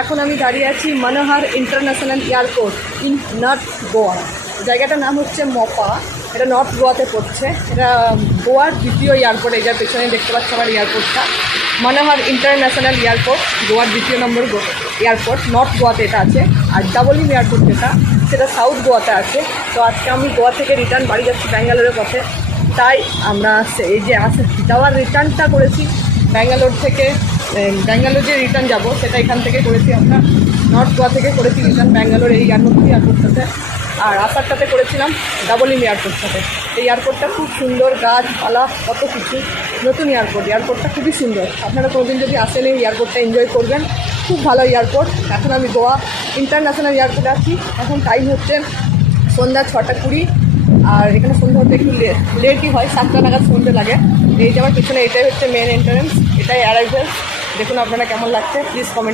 এখন আমি দাঁড়িয়ে আছি Manohar international airport in north Goa. জায়গাটার নাম হচ্ছে মপা। এটা নর্থ গোয়াতে পড়ছে। এটা গোয়ার দ্বিতীয় এয়ারপোর্ট। এই যার পেছনে দেখতে পাচ্ছি আমার এয়ারপোর্টটা, মনোহর ইন্টারন্যাশনাল এয়ারপোর্ট, গোয়ার দ্বিতীয় নম্বর এয়ারপোর্ট। নর্থ গোয়াতে এটা আছে। আর ডাবলিম এয়ারপোর্ট সেটা সাউথ গোয়াতে আছে। তো আজকে আমি গোয়া থেকে রিটার্ন বাড়ি যাচ্ছি ব্যাঙ্গালোরের পথে। তাই আমরা এই যে যাওয়ার রিটার্নটা করেছি ব্যাঙ্গালোর থেকে। ব্যাঙ্গালোর যে রিটার্ন যাব সেটা এখান থেকে করেছি, আমরা নর্থ গোয়া থেকে করেছি রিটার্ন ব্যাঙ্গালোর এই এয়ারপোর্টটাতে। আর আসারটাতে করেছিলাম ডাবলিম এয়ারপোর্টটাতে। এই এয়ারপোর্টটা খুব সুন্দর, গাছপালা কত কিছু। নতুন এয়ারপোর্টটা খুবই সুন্দর। আপনারা কোনোদিন যদি আসেন এই এয়ারপোর্টটা এনজয় করবেন, খুব ভালো এয়ারপোর্ট। এখন আমি গোয়া ইন্টারন্যাশনাল এয়ারপোর্টে আছি। এখন টাইম হচ্ছে সন্ধ্যা 6:20। আর এখানে সন্ধ্যা হতে একটু লেটই হয়, 7টা নাগাদ সন্ধ্যে লাগে। এই যে আমার পিছনে এটাই হচ্ছে মেন এন্ট্রান্স, এটাই অ্যারাইভেল। দেখুন আপনারা কেমন লাগছে, প্লিজ কমেন্টে